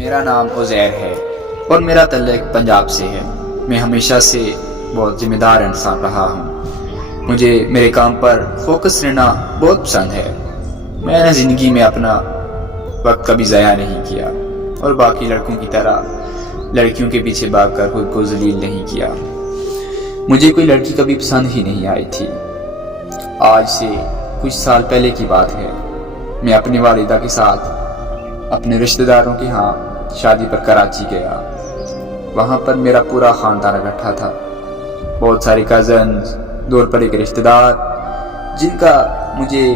میرا نام عزیر ہے اور میرا تعلق پنجاب سے ہے۔ میں ہمیشہ سے بہت ذمہ دار انسان رہا ہوں۔ مجھے میرے کام پر فوکس رہنا بہت پسند ہے۔ میں نے زندگی میں اپنا وقت کبھی ضائع نہیں کیا اور باقی لڑکوں کی طرح لڑکیوں کے پیچھے بھاگ کر خود کو ذلیل نہیں کیا۔ مجھے کوئی لڑکی کبھی پسند ہی نہیں آئی تھی۔ آج سے کچھ سال پہلے کی بات ہے، میں اپنی والدہ کے ساتھ اپنے رشتہ داروں کے ہاں شادی پر کراچی گیا۔ وہاں پر میرا پورا خاندان اکٹھا تھا، بہت سارے کزنز، دور پڑے کے رشتہ دار جن کا مجھے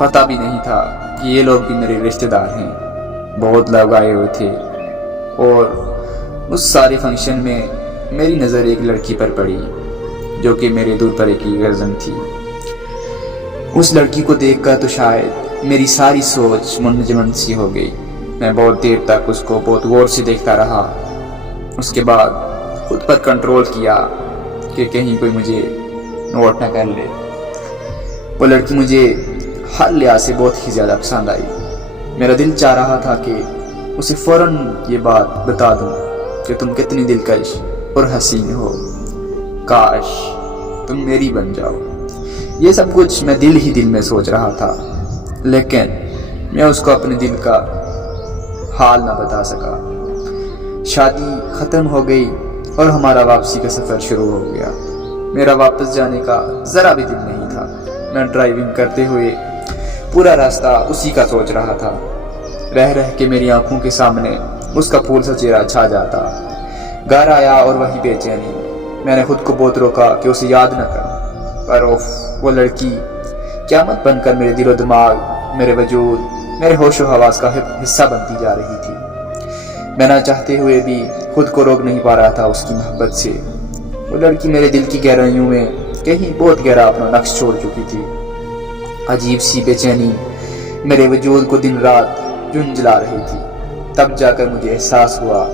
پتہ بھی نہیں تھا کہ یہ لوگ بھی میرے رشتہ دار ہیں۔ بہت لوگ آئے ہوئے تھے اور اس سارے فنکشن میں میری نظر ایک لڑکی پر پڑی جو کہ میرے دور پڑے کی کزن تھی۔ اس لڑکی کو دیکھ کر تو شاید میری ساری سوچ منجمد سی ہو گئی۔ میں بہت دیر تک اس کو بہت غور سے دیکھتا رہا۔ اس کے بعد خود پر کنٹرول کیا کہ کہیں کوئی مجھے نوٹ نہ کر لے۔ وہ لڑکی مجھے ہر لحاظ سے بہت ہی زیادہ پسند آئی۔ میرا دل چاہ رہا تھا کہ اسے فوراً یہ بات بتا دوں کہ تم کتنی دلکش اور حسین ہو، کاش تم میری بن جاؤ۔ یہ سب کچھ میں دل ہی دل میں سوچ رہا تھا، لیکن میں اس کو اپنے دل کا حال نہ بتا سکا۔ شادی ختم ہو گئی اور ہمارا واپسی کا سفر شروع ہو گیا۔ میرا واپس جانے کا ذرا بھی دل نہیں تھا۔ میں ڈرائیونگ کرتے ہوئے پورا راستہ اسی کا سوچ رہا تھا۔ رہ رہ کے میری آنکھوں کے سامنے اس کا پھول سا چہرہ چھا جاتا۔ گھر آیا اور وہی بے چینی۔ میں نے خود کو بہت روکا کہ اسے یاد نہ کروں، پر وہ لڑکی قیامت بن کر میرے دل و دماغ، میرے وجود، میرے ہوش و حواس کا حصہ بنتی جا رہی تھی۔ میں نہ چاہتے ہوئے بھی خود کو روک نہیں پا رہا تھا اس کی محبت سے۔ وہ لڑکی میرے دل کی گہرائیوں میں کہیں بہت گہرا اپنا نقش چھوڑ چکی تھی۔ عجیب سی بے چینی میرے وجود کو دن رات جھنجلا رہی تھی۔ تب جا کر مجھے احساس ہوا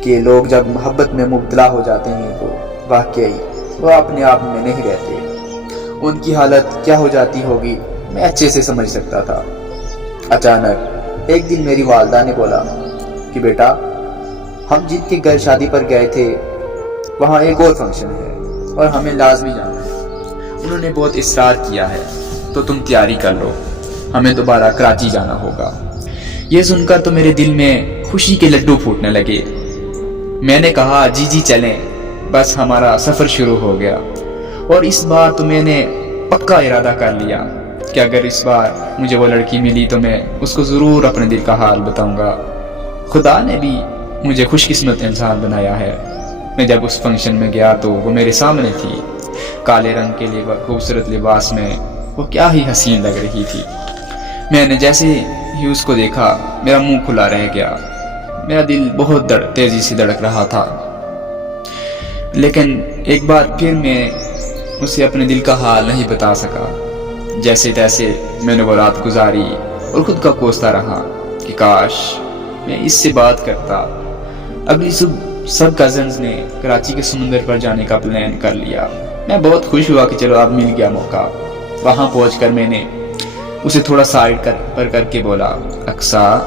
کہ لوگ جب محبت میں مبتلا ہو جاتے ہیں تو واقعی وہ اپنے آپ میں نہیں رہتے۔ ان کی حالت کیا ہو جاتی ہوگی میں اچھے سے سمجھ سکتا تھا۔ اچانک ایک دن میری والدہ نے بولا کہ بیٹا، ہم جن کے گھر شادی پر گئے تھے وہاں ایک اور فنکشن ہے اور ہمیں لازمی جانا ہے۔ انہوں نے بہت اصرار کیا ہے تو تم تیاری کر لو، ہمیں دوبارہ کراچی جانا ہوگا۔ یہ سن کر تو میرے دل میں خوشی کے لڈو پھوٹنے لگے۔ میں نے کہا جی جی چلیں، بس ہمارا سفر شروع ہو گیا۔ اور اس بار تو میں نے پکا ارادہ کر لیا کہ اگر اس بار مجھے وہ لڑکی ملی تو میں اس کو ضرور اپنے دل کا حال بتاؤں گا۔ خدا نے بھی مجھے خوش قسمت انسان بنایا ہے۔ میں جب اس فنکشن میں گیا تو وہ میرے سامنے تھی، کالے رنگ کے خوبصورت لباس میں وہ کیا ہی حسین لگ رہی تھی۔ میں نے جیسے ہی اس کو دیکھا میرا منہ کھلا رہ گیا۔ میرا دل بہت تیزی سے دھڑک رہا تھا، لیکن ایک بار پھر میں اسے اپنے دل کا حال نہیں بتا سکا۔ جیسے تیسے میں نے وہ رات گزاری اور خود کا کوستا رہا کہ کاش میں اس سے بات کرتا۔ اگلی صبح سب کزنز نے کراچی کے سمندر پر جانے کا پلان کر لیا۔ میں بہت خوش ہوا کہ چلو اب مل گیا موقع۔ وہاں پہنچ کر میں نے اسے تھوڑا سائڈ کر کے بولا، اقصیٰ،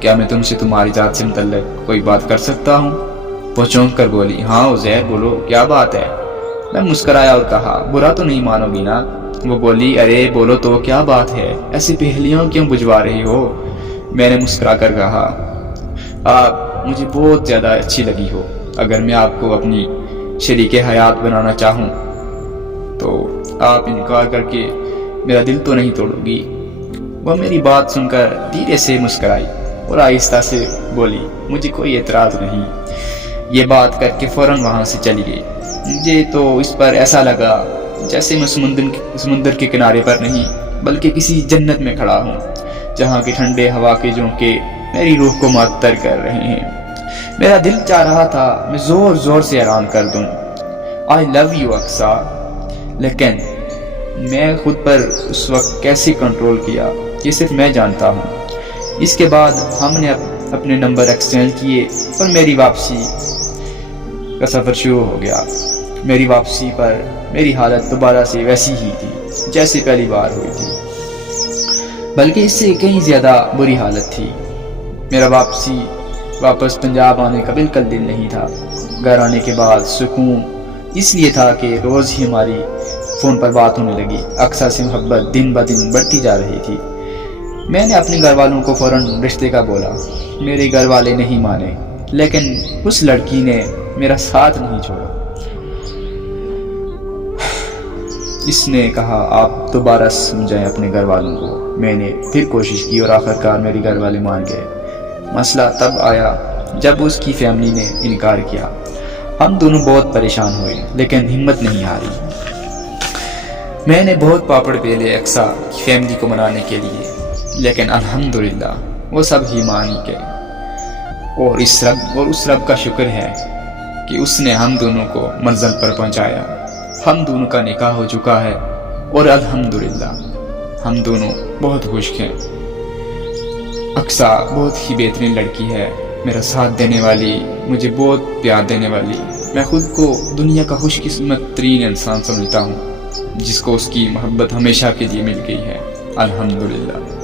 کیا میں تم سے تمہاری ذات سے متعلق کوئی بات کر سکتا ہوں؟ وہ چونک کر بولی، ہاں عزیر بولو، کیا بات ہے؟ میں مسکرایا اور کہا، برا تو نہیں مانو گی نا؟ وہ بولی، ارے بولو تو، کیا بات ہے؟ ایسی پہلیاں کیوں بجھوا رہی ہو؟ میں نے مسکرا کر کہا، آپ مجھے بہت زیادہ اچھی لگی ہو۔ اگر میں آپ کو اپنی شریک حیات بنانا چاہوں تو آپ انکار کر کے میرا دل تو نہیں توڑو گی؟ وہ میری بات سن کر دھیرے سے مسکرائی اور آہستہ سے بولی، مجھے کوئی اعتراض نہیں۔ یہ بات کر کے فوراً وہاں سے چلی گئی۔ مجھے تو اس پر ایسا لگا جیسے میں سمندر کے کنارے پر نہیں بلکہ کسی جنت میں کھڑا ہوں، جہاں کے ٹھنڈے ہوا کے جھونکے میری روح کو معطر کر رہے ہیں۔ میرا دل چاہ رہا تھا میں زور زور سے اعلان کر دوں، I love you اقصیٰ، لیکن میں خود پر اس وقت کیسے کنٹرول کیا یہ صرف میں جانتا ہوں۔ اس کے بعد ہم نے اپنے نمبر ایکسچینج کیے اور میری واپسی کا سفر شروع ہو گیا۔ میری واپسی پر میری حالت دوبارہ سے ویسی ہی تھی جیسے پہلی بار ہوئی تھی، بلکہ اس سے کہیں زیادہ بری حالت تھی۔ میرا واپس پنجاب آنے کا بالکل دل نہیں تھا۔ گھر آنے کے بعد سکون اس لیے تھا کہ روز ہی ہماری فون پر بات ہونے لگی۔ اقصیٰ سے محبت دن بہ دن بڑھتی جا رہی تھی۔ میں نے اپنے گھر والوں کو فوراً رشتے کا بولا۔ میرے گھر والے نہیں مانے، لیکن اس لڑکی نے میرا ساتھ نہیں چھوڑا۔ اس نے کہا آپ دوبارہ سمجھائیں اپنے گھر والوں کو۔ میں نے پھر کوشش کی اور آخرکار میرے گھر والے مان گئے۔ مسئلہ تب آیا جب اس کی فیملی نے انکار کیا۔ ہم دونوں بہت پریشان ہوئے، لیکن ہمت نہیں ہاری۔ میں نے بہت پاپڑ بیلے اقصیٰ کی فیملی کو منانے کے لیے، لیکن الحمدللہ وہ سب ہی مان گئے۔ اور اس رب کا شکر ہے کہ اس نے ہم دونوں کو منزل پر پہنچایا۔ ہم دونوں کا نکاح ہو چکا ہے اور الحمدللہ ہم دونوں بہت خوش ہیں۔ اقصیٰ بہت ہی بہترین لڑکی ہے، میرا ساتھ دینے والی، مجھے بہت پیار دینے والی۔ میں خود کو دنیا کا خوش قسمت ترین انسان سمجھتا ہوں جس کو اس کی محبت ہمیشہ کے لیے مل گئی ہے، الحمدللہ۔